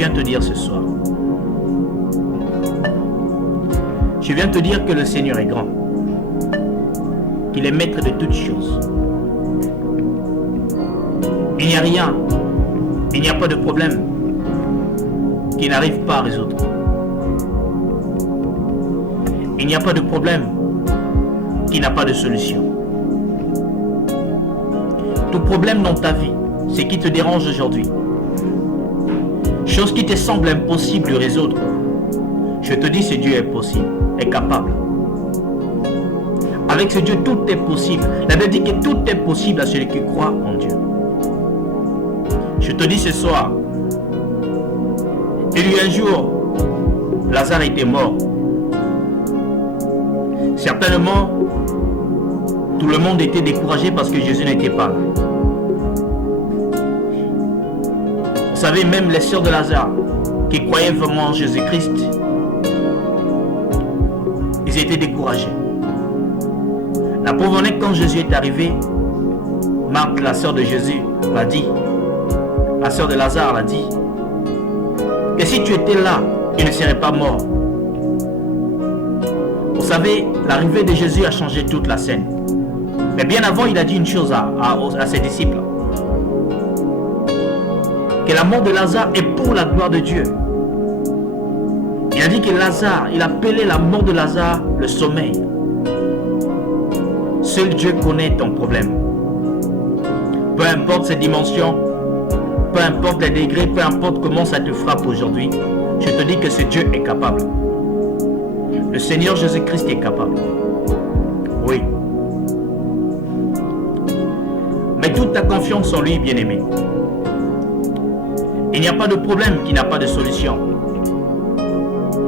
viens te dire ce soir. Je viens te dire que le Seigneur est grand, qu'il est maître de toutes choses. Il n'y a rien, il n'y a pas de problème qu'il n'arrive pas à résoudre. Il n'y a pas de problème qui n'a pas de solution. Tout problème dans ta vie, ce qui te dérange aujourd'hui, chose qui te semble impossible de résoudre, je te dis, ce Dieu est possible, est capable. Avec ce Dieu, tout est possible. La Bible dit que tout est possible à celui qui croit en Dieu. Je te dis ce soir, il y a un jour, Lazare était mort. Certainement, tout le monde était découragé parce que Jésus n'était pas là. Vous savez, même les sœurs de Lazare, qui croyaient vraiment en Jésus-Christ, ils étaient découragés. La preuve en est que quand Jésus est arrivé, Marthe, la sœur de Jésus, l'a dit, la sœur de Lazare l'a dit, que si tu étais là, il ne serait pas mort. Vous savez, l'arrivée de Jésus a changé toute la scène. Mais bien avant, il a dit une chose à ses disciples. Que la mort de Lazare est pour la gloire de Dieu. Il a dit que Lazare, il appelait la mort de Lazare le sommeil. Seul Dieu connaît ton problème. Peu importe ses dimensions, peu importe les degrés, peu importe comment ça te frappe aujourd'hui, je te dis que ce Dieu est capable. Le Seigneur Jésus-Christ est capable. Oui. Mets toute ta confiance en lui, bien-aimé. Il n'y a pas de problème qui n'a pas de solution.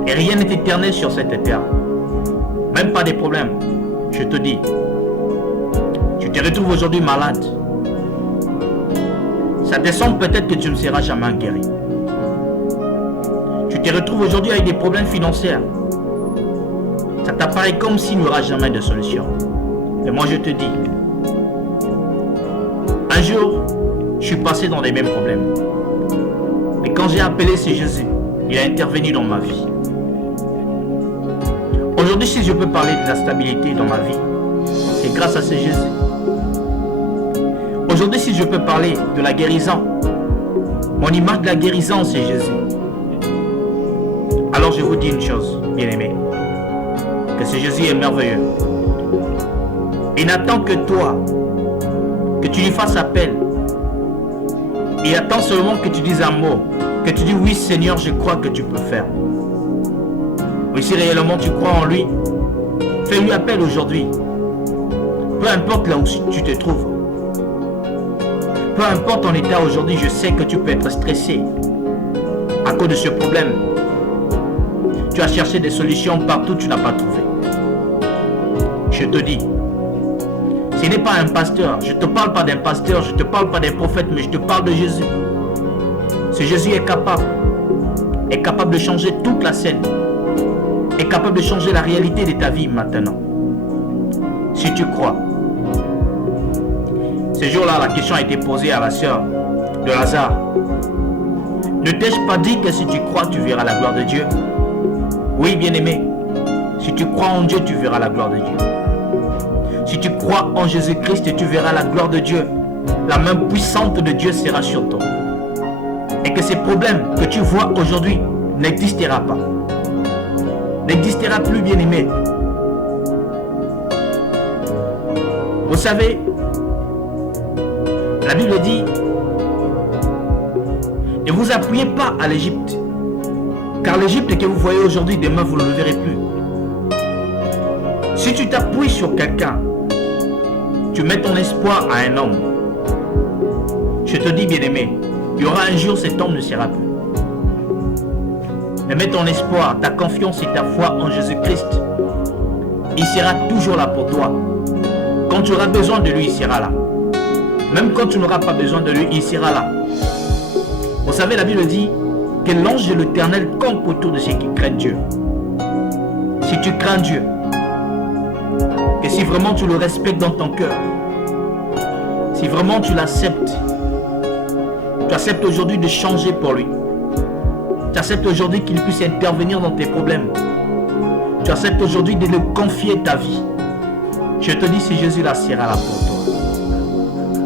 Et rien n'est éternel sur cette terre. Même pas des problèmes. Je te dis. Tu te retrouves aujourd'hui malade. Ça te semble peut-être que tu ne seras jamais guéri. Tu te retrouves aujourd'hui avec des problèmes financiers. Ça t'apparaît comme s'il n'y aura jamais de solution. Mais moi je te dis, un jour, je suis passé dans les mêmes problèmes. Mais quand j'ai appelé ce Jésus, il a intervenu dans ma vie. Aujourd'hui, si je peux parler de la stabilité dans ma vie, c'est grâce à ce Jésus. Aujourd'hui, si je peux parler de la guérison, mon image de la guérison, c'est Jésus. Alors je vous dis une chose, bien-aimés, que ce Jésus est merveilleux. Il n'attend que toi, que tu lui fasses appel. Il attend seulement que tu dises un mot, que tu dis oui Seigneur, je crois que tu peux faire. Oui, si réellement tu crois en lui, fais-lui appel aujourd'hui. Peu importe là où tu te trouves. Peu importe ton état aujourd'hui, je sais que tu peux être stressé à cause de ce problème. Tu as cherché des solutions partout, tu n'as pas trouvé. Je te dis, ce n'est pas un pasteur, je ne te parle pas d'un pasteur, je ne te parle pas d'un prophète, mais je te parle de Jésus. Ce Jésus est capable de changer toute la scène, est capable de changer la réalité de ta vie maintenant. Si tu crois. Ce jour-là, la question a été posée à la sœur de Lazare. Ne t'ai-je pas dit que si tu crois, tu verras la gloire de Dieu? Oui, bien-aimé, si tu crois en Dieu, tu verras la gloire de Dieu. Si tu crois en Jésus-Christ, tu verras la gloire de Dieu. La main puissante de Dieu sera sur toi. Et que ces problèmes que tu vois aujourd'hui n'existera pas. N'existera plus, bien-aimé. Vous savez, la Bible dit, ne vous appuyez pas à l'Égypte. Car l'Égypte que vous voyez aujourd'hui, demain vous ne le verrez plus. Si tu t'appuies sur quelqu'un, tu mets ton espoir à un homme. Je te dis, bien-aimé, il y aura un jour cet homme ne sera plus. Mais mets ton espoir, ta confiance et ta foi en Jésus-Christ. Il sera toujours là pour toi. Quand tu auras besoin de lui, il sera là. Même quand tu n'auras pas besoin de lui, il sera là. Vous savez, la Bible dit que l'ange de l'Éternel campe autour de ceux qui craignent Dieu. Si tu crains Dieu, que si vraiment tu le respectes dans ton cœur, si vraiment tu l'acceptes, tu acceptes aujourd'hui de changer pour lui, Tu acceptes aujourd'hui qu'il puisse intervenir dans tes problèmes. Tu acceptes aujourd'hui de lui confier ta vie. Je te dis, si Jésus là sera là pour toi.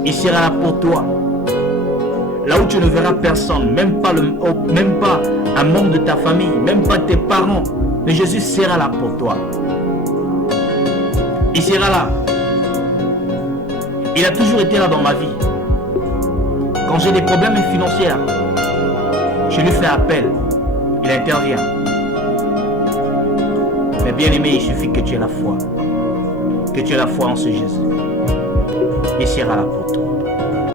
Il sera là pour toi. Là où tu ne verras personne, même pas un membre de ta famille, même pas tes parents, mais Jésus sera là pour toi. Il sera là. Il a toujours été là dans ma vie. Quand j'ai des problèmes financiers, je lui fais appel. Il intervient. Mais bien aimé, il suffit que tu aies la foi. Que tu aies la foi en ce Jésus. Il sera là pour toi.